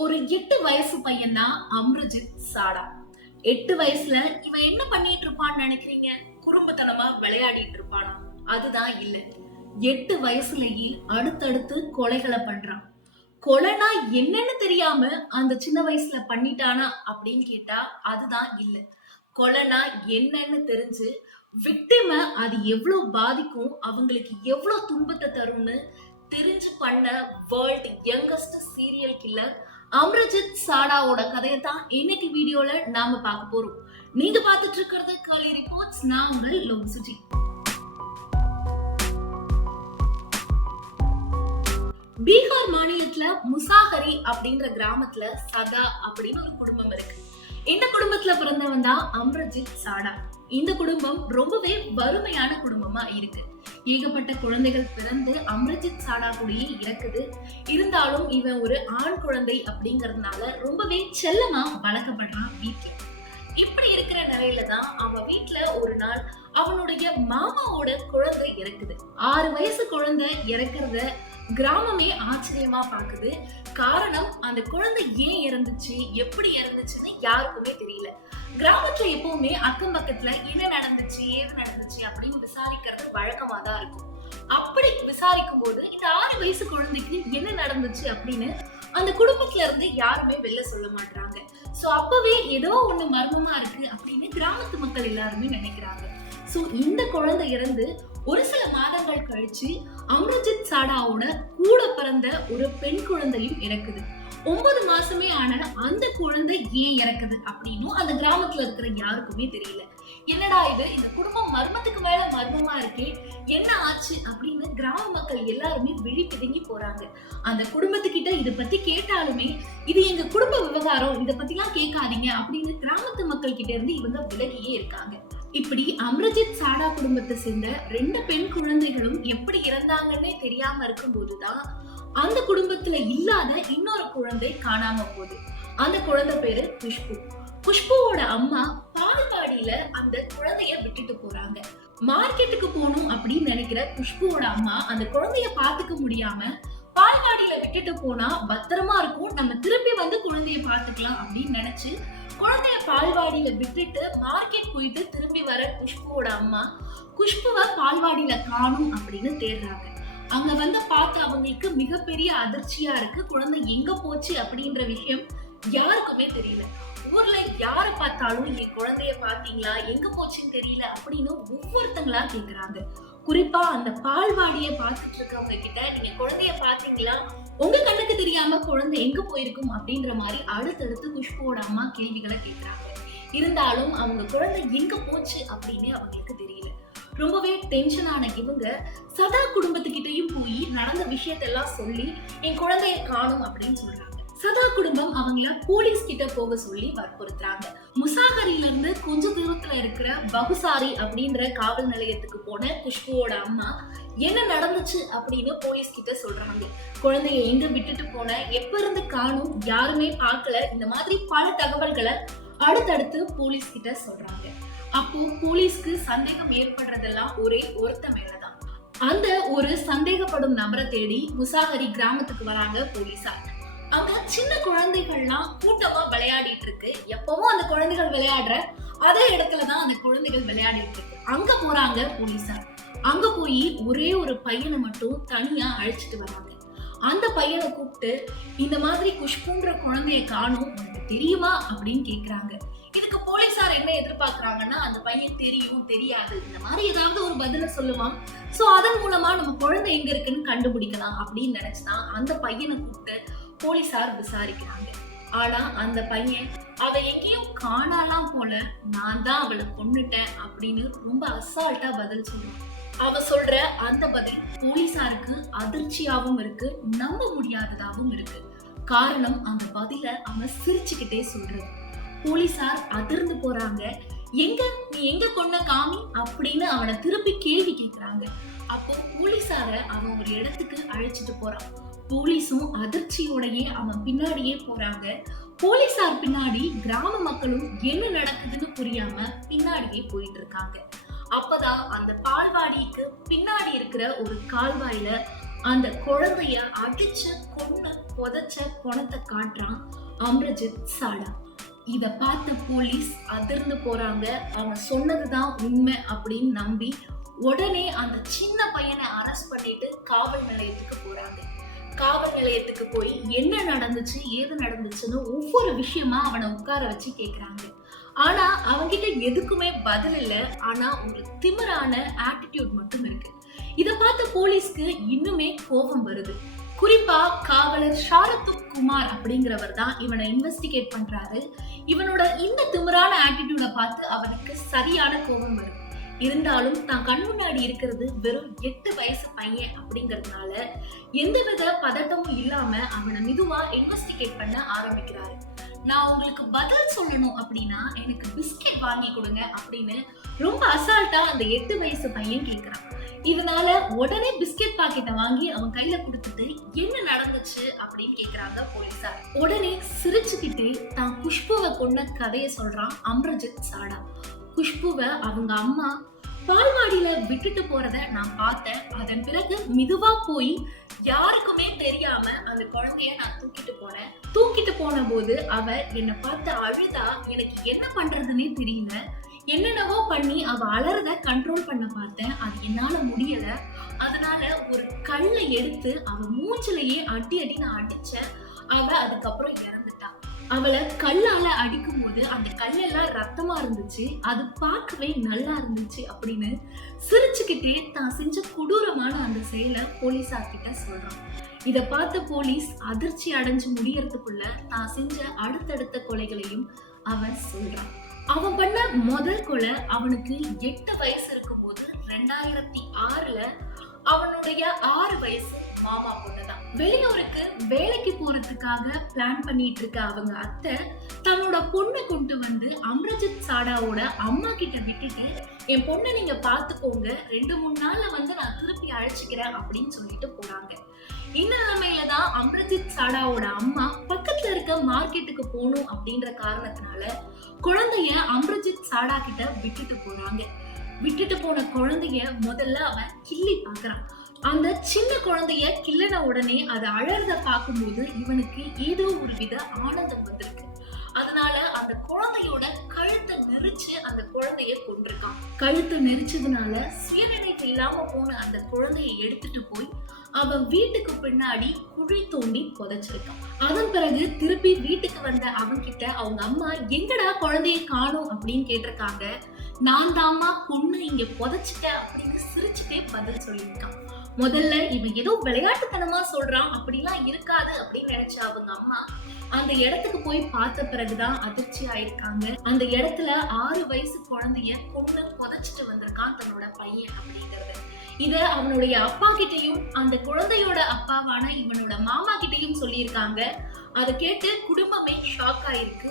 ஒரு 8 வயசு பையன் தான் அம்ரஜித் சாடா. 8 வயசுல இவன் என்ன பண்ணிட்டு இருப்பான்னு நினைக்கிறீங்க? குறும்புத்தனமா விளையாடிட்டு இருப்பானா? அதுதான் இல்ல. 8 வயசுலயே அடுத்தடுத்து கொலைகளை பண்றான். கொலைனா என்னன்னு தெரியாம அந்த சின்ன வயசுல பண்ணிட்டானா அப்படின்னு கேட்டா அதுதான் இல்ல. கொலைனா என்னன்னு தெரிஞ்சு விக்டிம அது எவ்வளவு பாதிக்கும், அவங்களுக்கு எவ்வளவு துன்பத்தை தரும்னு தெரிஞ்சு பண்ண வேர்ல்ட் யங்கஸ்ட் சீரியல் கில்லர் அம்ரஜித் சாடாவோட கதையை தான் இன்னைக்கு வீடியோல நாம பார்க்க போறோம். நீங்க பார்த்துட்டு இருக்கிறது காலி ரிப்போர்ட்ஸ். நான் உங்கள் லோசுஜி. பீகார் மாநிலத்துல முசாகரி அப்படின்ற கிராமத்துல சதா அப்படின்னு ஒரு குடும்பம் இருக்கு. இந்த குடும்பத்துல பிறந்தவன் தான் அம்ரஜித் சாடா. இந்த குடும்பம் ரொம்பவே வறுமையான குடும்பமா இருக்கு. ஏகப்பட்ட குழந்தைகள் பிறந்து அம்ரஜித் சாடா கூடயே இறக்குது. இருந்தாலும் இவன் ஒரு ஆண் குழந்தை அப்படிங்கறதுனால ரொம்பவே செல்லமா வளர்க்கப்படுறான் வீட்டுல. இப்படி இருக்கிற நிலையில தான் அவன் வீட்டுல ஒரு நாள் அவனுடைய மாமாவோட குழந்தை இறக்குது. 6 வயசு குழந்தை இறக்குறத கிராமமே ஆச்சரியமா பாக்குது. காரணம், அந்த குழந்தை ஏன் இறந்துச்சு, எப்படி இறந்துச்சுன்னு யாருக்குமே தெரியல. கிராமத்துல எப்பவுமே அக்கம் பக்கத்துல என்ன நடந்துச்சு, ஏது நடந்துச்சு அப்படின்னு விசாரிக்கிறது வழக்கமா தான் இருக்கும். அப்படி விசாரிக்கும் போது இந்த 6 வயசு குழந்தைக்கு என்ன நடந்துச்சு அப்படின்னு அந்த குடும்பத்துல இருந்து யாருமே வெளில சொல்ல மாட்டாங்க. சோ அப்பவே ஏதோ ஒண்ணு மர்மமா இருக்கு அப்படின்னு கிராமத்து மக்கள் எல்லாருமே நினைக்கிறாங்க. சோ இந்த குழந்தை இறந்து ஒரு சில மாதங்கள் கழிச்சு அம்ரஜித் சாடாவோட கூட பிறந்த ஒரு பெண் குழந்தையும் இறக்குது. 9 மாசமே ஆன அந்த குழந்தை ஏன் இறக்குது அப்படின்னு அந்த கிராமத்துல இருக்கிற யாருக்குமே தெரியல. என்னடா இது, இந்த குடும்பம் மர்மத்துக்கு மேல மர்மமா இருக்கே, என்ன ஆச்சு அப்படின்னு கிராம மக்கள் எல்லாருமே விழி பிதுங்கி போறாங்க. அந்த குடும்பத்துக்கிட்ட இதை பத்தி கேட்டாலுமே இது எங்க குடும்ப விவகாரம், இதை பத்தி எல்லாம் கேட்காதீங்க அப்படின்னு கிராமத்து மக்கள் கிட்ட இருந்து இவங்க விலகியே இருக்காங்க. இப்படி அம்ரஜித் சாடா குடும்பத்தை சேர்ந்த 2 பெண் குழந்தைகளும் எப்படி இறந்தாங்கன்னே தெரியாம இருக்கும் போதுதான் அந்த குடும்பத்துல இல்லாத இன்னொரு குழந்தை காணாம போகுது. அந்த குழந்தை பேரு குஷ்பு. குஷ்புவோட அம்மா பால்வாடியில அந்த குழந்தைய விட்டுட்டு போறாங்க. மார்க்கெட்டுக்கு போகணும் அப்படின்னு நினைக்கிற குஷ்புவோட அம்மா அந்த குழந்தைய பாத்துக்க முடியாம பால்வாடியில விட்டுட்டு போனா பத்திரமா இருக்கும், நம்ம திருப்பி வந்து குழந்தைய பாத்துக்கலாம் அப்படின்னு நினைச்சு குழந்தைய பால்வாடியில விட்டுட்டு மார்க்கெட் போயிட்டு திரும்பி வர குஷ்புவோட அம்மா குஷ்புவை பால்வாடியில காணும் அப்படின்னு தேடுறாங்க. அங்க வந்து பார்த்து அவங்களுக்கு மிகப்பெரிய அதிர்ச்சியா இருக்கு. குழந்தை எங்க போச்சு அப்படின்ற விஷயம் யாருக்குமே தெரியல. ஊர்ல யார பார்த்தாலும் என் குழந்தைய பாத்தீங்களா, எங்க போச்சுன்னு தெரியல அப்படின்னு ஒவ்வொருத்தங்களா கேக்குறாங்க. குறிப்பா அந்த பால்வாடிய பாத்துட்டு இருக்கவங்க கிட்ட நீங்க குழந்தைய பாத்தீங்களா, உங்க கண்ணுக்கு தெரியாம குழந்தை எங்க போயிருக்கும் அப்படின்ற மாதிரி அடுத்தடுத்து குஷ்புவோட அம்மா கேள்விகளை கேக்குறாங்க. இருந்தாலும் அவங்க குழந்தை எங்க போச்சு அப்படின்னு அவங்களுக்கு தெரியல. ரொம்பவே டென்ஷனான இவங்க சதா குடும்பத்துக்கிட்டையும் போய் நடந்த விஷயத்தெல்லாம் சொல்லி என் குழந்தைய காணும் அப்படின்னு சொல்றாங்க. சதா குடும்பம் அவங்கள போலீஸ் கிட்ட போக சொல்லி வற்புறுத்துறாங்க. முசாகரில இருந்து கொஞ்ச தூரத்துல இருக்கிற பகுசாரி அப்படின்ற காவல் நிலையத்துக்கு போன குஷ்புவோட அம்மா என்ன நடந்துச்சு அப்படின்னு போலீஸ் கிட்ட சொல்றாங்க. குழந்தைய எங்க விட்டுட்டு போன, எப்ப இருந்து காணும், யாருமே பார்க்கல, இந்த மாதிரி பல தகவல்களை அடுத்தடுத்து போலீஸ் கிட்ட சொல்றாங்க. அப்போ போலீஸ்க்கு சந்தேகம் ஏற்படுறதெல்லாம் ஒரே ஒருத்த மேலதான். அந்த ஒரு சந்தேகப்படும் நபரை தேடி முசாகரி கிராமத்துக்கு வராங்க போலீசார். அங்க சின்ன குழந்தைகள்லாம் கூட்டமா விளையாடிட்டு இருக்கு. எப்பவும் அந்த குழந்தைகள் விளையாடுற அதே இடத்துலதான் அந்த குழந்தைகள் விளையாடிட்டு இருக்கு. அங்க போறாங்க போலீசார். அங்க போய் ஒரே ஒரு பையனை மட்டும் தனியா அழைச்சிட்டு வராங்க. அந்த பையனை கூப்பிட்டு இந்த மாதிரி குஷ்புன்ற குழந்தைய காணும், உனக்கு தெரியுமா அப்படின்னு கேக்குறாங்க. இதுக்கு போலீசார் என்ன எதிர்பார்க்கறாங்கன்னா, அந்த பையன் தெரியும் தெரியாது இந்த மாதிரி ஏதாவது ஒரு பதில சொல்லுவான், சோ அதன் மூலமா நம்ம குழந்தை எங்க இருக்குன்னு கண்டுபிடிக்கலாம் அப்படின்னு நினைச்சுதான் அந்த பையனை கூப்பிட்டு போலீசார் விசாரிக்கிறாங்க. ஆனா அந்த பையன் அவ எங்கேயும் காணலாம் போல, நான் தான் அவளை கொன்னுட்டேன் அப்படின்னு ரொம்ப அசால்ட்டா பதில் சொல்றான். அவ சொல்ற அந்த பதில் போலீசாருக்கு அதிர்ச்சியாவும் இருக்கு, நம்ப முடியாததாகவும் இருக்கு. காரணம், அந்த பதில அவன் சிரிச்சுக்கிட்டே சொல்றது. போலீசார் அதிர்ந்து போறாங்க. எங்க நீ எங்க கொன்ன காமி அப்படின்னு அவனை திருப்பி கேள்வி கேட்கிறாங்க. அப்போ போலீசார அவன் ஒரு இடத்துக்கு அழைச்சிட்டு போறான். போலீஸும் அதிர்ச்சியோடயே அவன் பின்னாடியே போறாங்க. போலீசார் பின்னாடி கிராம மக்களும் என்ன நடக்குதுன்னு புரியாம பின்னாடியே போயிட்டு இருக்காங்க. அப்பதான் அந்த பால்வாடிக்கு பின்னாடி இருக்கிற ஒரு கால்வாயில அந்த குழந்தைய அடிச்சு கொன்னு புதைச்ச பணத்தை காட்டுறான் அம்ரஜித் சாடா. இத பார்த்த போலீஸ் அதிர்ந்து போறாங்க. அவன் சொன்னதுதான் உண்மை அப்படின்னு நம்பி உடனே அந்த சின்ன பையனை அரெஸ்ட் பண்ணிட்டு காவல் நிலையத்துக்கு போறாங்க. காவல் நிலையத்துக்கு போய் என்ன நடந்துச்சு ஏது நடந்துச்சுன்னு ஒவ்வொரு விஷயமா அவனை உட்கார வச்சு கேக்குறாங்க. ஆனா அவன்கிட்ட எதுக்குமே பதில் இல்ல. ஆனா ஒரு திமிரான ஆட்டிடியூட் மட்டும் இருக்கு. இத பார்த்த போலீஸ்க்கு இன்னுமே கோபம் வருது. குறிப்பா காவலர் ஷாரத்துக் குமார் அப்படிங்கிறவர் தான் இவனை இன்வெஸ்டிகேட் பண்றாரு. இவனோட இந்த திமிரான ஆட்டிடியூட பார்த்து அவனுக்கு சரியான கோபம் வருது. இருந்தாலும் தான் கண் முன்னாடி இருக்கிறது வெறும் 8 வயசு பையன் அப்படிங்கறதுனால எந்தவித பதட்டமும் இல்லாம அவனை மெதுவா இன்வெஸ்டிகேட் பண்ண ஆரம்பிக்கிறாரு. நான் உங்களுக்கு பதில் சொல்லணும் அப்படின்னா எனக்கு பிஸ்கெட் வாங்கி கொடுங்க அப்படின்னு ரொம்ப அசால்ட்டா அந்த 8 வயசு பையன் கேக்குறான். இதனால உடனே பிஸ்கெட் பாக்கெட்டை வாங்கி அவன் கையில கொடுத்துட்டு என்ன நடந்துச்சு அப்படின்னு கேக்குறாங்க போலீசார். உடனே சிரிச்சுக்கிட்டே தான் குஷ்புவை கொண்ட கதையை சொல்றான் அம்ரஜித் சாடா. குஷ்புவை அவங்க அம்மா பால்வாடியில விட்டுட்டு போறத நான் பார்த்தேன். அதன் பிறகு மெதுவா போய் யாருக்குமே தெரியாம அந்த குழந்தைய நான் தூக்கிட்டு போன போது அவ என்னை பார்த்து அழுதா. எனக்கு என்ன பண்றதுன்னே தெரியல. என்னென்னவோ பண்ணி அவ அலறத கண்ட்ரோல் பண்ண பார்த்தேன். அது என்னால முடியல. அதனால ஒரு கல்லை எடுத்து அவ மூச்சிலேயே அடி நான் அடிச்சேன். அவ அதுக்கப்புறம் இறந்துட்டா. அவளை கல்லால அடிக்கும் போது அந்த கல்லெல்லாம் ரத்தமா இருந்துச்சு. அது பார்க்கவே நல்லா இருந்துச்சு அப்படின்னு சிரிச்சுக்கிட்டே தான் செஞ்ச கொடூரமான அந்த செயலை போலீஸார் கிட்ட சொல்றான். இத பார்த்த போலீஸ் அதிர்ச்சி அடைஞ்சு முடியறதுக்குள்ள தான் செஞ்ச அடுத்தடுத்த கொலைகளையும் அவன் சொல்றான். அவன் பண்ண முதல் கொலை அவனுக்கு 8 வயசு இருக்கும் போது 2006ல அவனுடைய 6 வயசு மாமா பொண்ணுதான். வெளியூருக்கு வேலைக்கு போறதுக்காக பிளான் பண்ணிட்டு இருக்க அவங்க அத்தை தன்னோட பொண்ணை கொண்டு வந்து அம்ரஜித் சாடாவோட அம்மா கிட்ட விட்டுட்டு என் பொண்ணை நீங்க பாத்துக்கோங்க, 2-3 நாள்ல வந்து நான் திருப்பி அழைச்சிக்கிறேன் அப்படின்னு சொல்லிட்டு போறாங்க. இந்த நிலைமையில தான் அம்ரஜித் சாடாவோட அம்மா பக்கத்துல இருக்க மார்க்கெட்டுக்கு போகணும் அப்படின்ற காரணத்தினால குழந்தைய அம்ரஜித் சாடா கிட்ட விட்டுட்டு போறாங்க. விட்டுட்டு போன குழந்தைய முதல்ல அவன் கிள்ளி பாக்குறான். அந்த சின்ன குழந்தைய கிள்ளன உடனே அதை அழறத பார்க்கும்போது இவனுக்கு ஏதோ ஒரு வித ஆனந்தம் வந்திருக்கு. அதனால அந்த குழந்தையோட கழுத்தை நெரிச்சு அந்த குழந்தைய கொண்டிருக்கான். கழுத்தை நெரிச்சதுனால சுயநினைவு இல்லாம போன அந்த குழந்தைய எடுத்துட்டு போய் அவன் வீட்டுக்கு பின்னாடி குழி தோண்டி புதைச்சிருக்கான். அதன் பிறகு திருப்பி வீட்டுக்கு வந்த அவன் கிட்ட அவங்க அம்மா எங்கடா குழந்தைய காணோம் அப்படின்னு கேட்டிருக்காங்க. நான் தாமா பொண்ணு இங்க புதைச்சிட்ட அப்படின்னு சிரிச்சுட்டே பதில் சொல்லியிருக்கான். முதல்ல இவன் ஏதோ விளையாட்டுத்தனமா சொல்றான், அப்படிலாம் இருக்காது அப்படின்னு நினைச்ச அவங்க அம்மா அந்த இடத்துக்கு போய் பார்த்த பிறகுதான் அதிர்ச்சி ஆயிருக்காங்க. அந்த இடத்துல 6 வயசு குழந்தைய பொண்ணு புதைச்சிட்டு வந்திருக்கான் தன்னோட பையன் அப்படிங்கறது. இத அவனுடைய அப்பா கிட்டையும் அந்த குழந்தையோட அப்பாவான இவனோட மாமா கிட்டையும் சொல்லியிருக்காங்க. அதை கேட்டு குடும்பமே ஷாக் ஆயிருக்கு.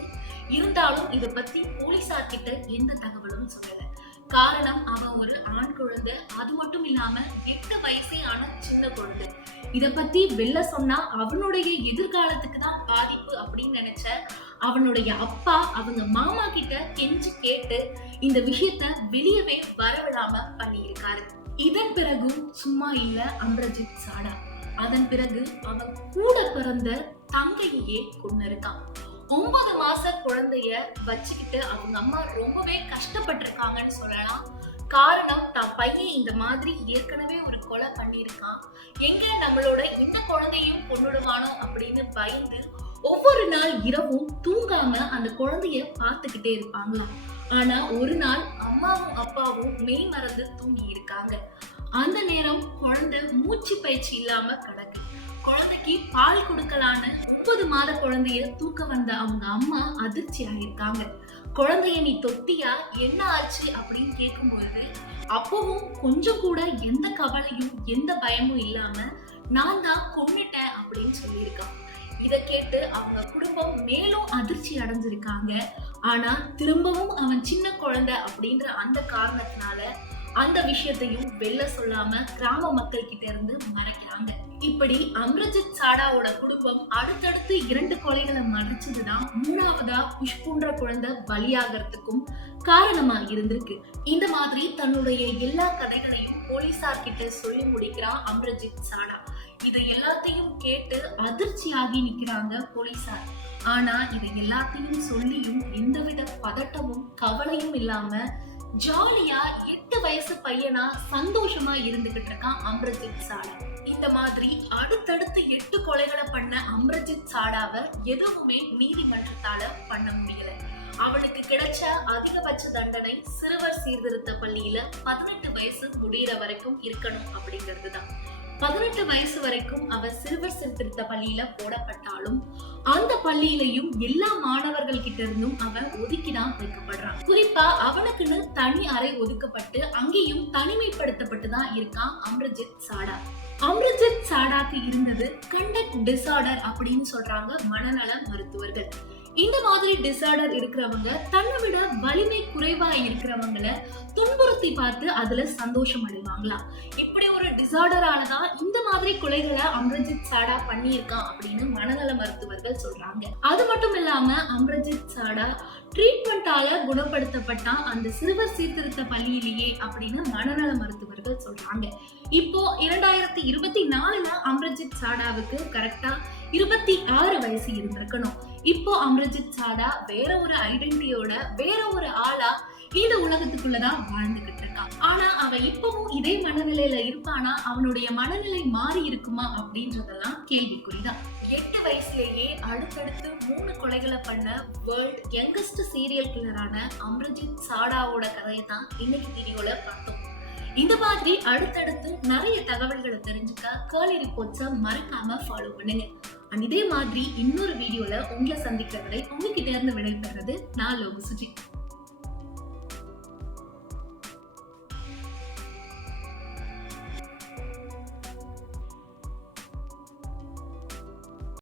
இருந்தாலும் இத பத்தி போலீசார் கிட்ட எந்த தகவலும் சொல்லல. காரணம் அவன் ஒரு ஆண் குழந்தை, அது மட்டும் இல்லாம 8 வயசே ஆன சின்ன குழந்தை. இத பத்தி வெளில சொன்னா அவனுடைய எதிர்காலத்துக்கு தான் பாதிப்பு அப்படின்னு நினைச்ச அவனுடைய அப்பா அவங்க மாமா கிட்ட கெஞ்சி கேட்டு இந்த விஷயத்த வெளியவே வரவிடாம பண்ணியிருக்காரு. இதன் பிறகு சும்மா இல்ல அம்ரஜித் சாடா. அதன் பிறகு அவன் கூட பிறந்த தங்கையே கொண்டு இருக்கான். 9 மாச குழந்தைய வச்சுக்கிட்டு அவங்க அம்மா ரொம்பவே கஷ்டப்பட்டிருக்காங்கன்னு சொல்லலாம். காரணம் தான் பையன் இந்த மாதிரி ஏற்கனவே ஒரு கொலை பண்ணியிருக்கான், எங்க நம்மளோட இந்த குழந்தையும் கொன்னுடுவானோ அப்படின்னு பயந்து ஒவ்வொரு நாள் இரவும் தூங்காம அந்த குழந்தைய பார்த்துக்கிட்டே இருப்பாங்களாம். ஆனா ஒரு நாள் அம்மாவும் அப்பாவும் மெய் மறந்து தூங்கி இருக்காங்க. அந்த நேரம் குழந்தை மூச்சு பயிற்சி இல்லாம கிடக்கு. குழந்தைக்கு பால் கொடுக்கலான்னு 9 மாத குழந்தைய தூக்க வந்த அவங்க அம்மா அதிர்ச்சி ஆயிருக்காங்க. குழந்தைய நீ தொட்டியா, என்ன ஆச்சு அப்படின்னு கேட்கும்போது அப்பவும் கொஞ்சம் கூட எந்த கவலையும் எந்த பயமும் இல்லாம நான் தான் கொன்னுட்டேன் அப்படின்னு சொல்லியிருக்கான். இத கேட்டு அவங்க குடும்பம் மேலும் அதிர்ச்சி அடைஞ்சிருக்காங்க. ஆனா திரும்பவும் அவன் சின்ன குழந்தை அப்படின்ற அந்த காரணத்தினால அந்த விஷயத்தையும் வெளில சொல்லாம கிராம மக்கள் கிட்ட இருந்து மறைக்கிறாங்க. இப்படி அம்ரஜித் சாடாவோட குடும்பம் அடுத்தடுத்து 2 கொலைகளை மறைச்சதுதான் 3வதா குஷ்புன்ற குழந்தை பலியாகிறதுக்கும் காரணமா இருந்திருக்கு. இந்த மாதிரி தன்னுடைய எல்லா கதைகளையும் போலீசார் கிட்ட சொல்லி முடிக்கிறான் அம்ரஜித் சாடா. இதை எல்லாத்தையும் கேட்டு அதிர்ச்சியாகி நிக்கிறாங்க போலீசார். ஆனா இதை எல்லாத்தையும் சொல்லியும் எந்தவித பதட்டமும் கவலையும் இல்லாம ஜாலியா 8 வயசு பையனா சந்தோஷமா இருந்துகிட்டு இருக்கான் அம்ரஜித் சாடா. இந்த மாதிரி அடுத்தடுத்து 8 கொலைகளை பண்ண அம்ரஜித் சாடாவை எதுவுமே நீதிமன்றத்தால பண்ண முடியல. அவனுக்கு கிடைச்ச அதிகபட்ச தண்டனை சிறுவர் சீர்திருத்த பள்ளியில 18 வயசு முடிகிற வரைக்கும் இருக்கணும் அப்படிங்கிறதுதான். 18 வயசு வரைக்கும் அவ சிறுவர் சீர்திருத்த பள்ளியில போடப்பட்டாலும் அந்த பள்ளியிலையும் எல்லா மாணவர்கள் கிட்ட இருந்தும் அவன் ஒதுக்கிதான் வைக்கப்படுறான். குறிப்பா அவனுக்குன்னு தனி அறை ஒதுக்கப்பட்டு அங்கேயும் தனிமைப்படுத்தப்பட்டுதான் இருக்கான் அம்ரஜித் சாடா. அம்ரஜித் சாடாக்கு இருந்தது கண்டக்ட் டிசார்டர் அப்படின்னு சொல்றாங்க மனநல மருத்துவர்கள். இந்த மாதிரி டிசார்டர் இருக்கிறவங்க தன்னை விட வலிமை குறைவா இருக்கிறவங்கள துன்புறுத்தி பார்த்து அதுல சந்தோஷம் அடைவாங்களாம். இப்படி ஒரு டிசார்டராலதான் இந்த மாதிரி கொலைகளை அம்ரஜித் சாடா பண்ணியிருக்கான் அப்படின்னு மனநல மருத்துவர்கள் சொல்றாங்க. அது மட்டும் இல்லாம அம்ரஜித் சாடா ட்ரீட்மெண்டால குணப்படுத்தப்பட்டான் அந்த சிறுவர் சீர்திருத்த பள்ளியிலேயே அப்படின்னு மனநல மருத்துவர்கள் சொல்றாங்க. இப்போ 2024 அம்ரஜித் சாடாவுக்கு கரெக்டா 26 வயசு இருந்திருக்கணும். இப்போ அம்ரஜித் சாடா வேற ஒரு ஐடென்டிட்டியோட வேற ஒரு ஆளா இந்த உலகத்துக்குள்ளதான் வாழ்ந்துகிட்டு இருக்கான். ஆனா அவன் இப்பவும் இதே மனநிலையில இருப்பானா, அவனுடைய மனநிலை மாறி இருக்குமா அப்படின்றதெல்லாம் கேள்விக்குறிதான். 8 வயசுலேயே அடுத்தடுத்து 3 கொலைகளை பண்ண வேர்ல்ட் யங்கஸ்ட் சீரியல் கில்லரான அம்ரஜித் சாடாவோட கதையை தான் இன்னைக்கு வீடியோல பார்த்தோம். இந்த மாதிரி அடுத்தடுத்து நிறைய தகவல்களை தெரிஞ்சுக்க கேர்லி ரிப்போர்ட்ஸை மறக்காம ஃபாலோ பண்ணுங்க. இதே மாதிரி இன்னொரு வீடியோல உங்களை சந்திக்கிறவரை உங்ககிட்ட இருந்து விடைபெறுறது நான் லோகு சுஜி.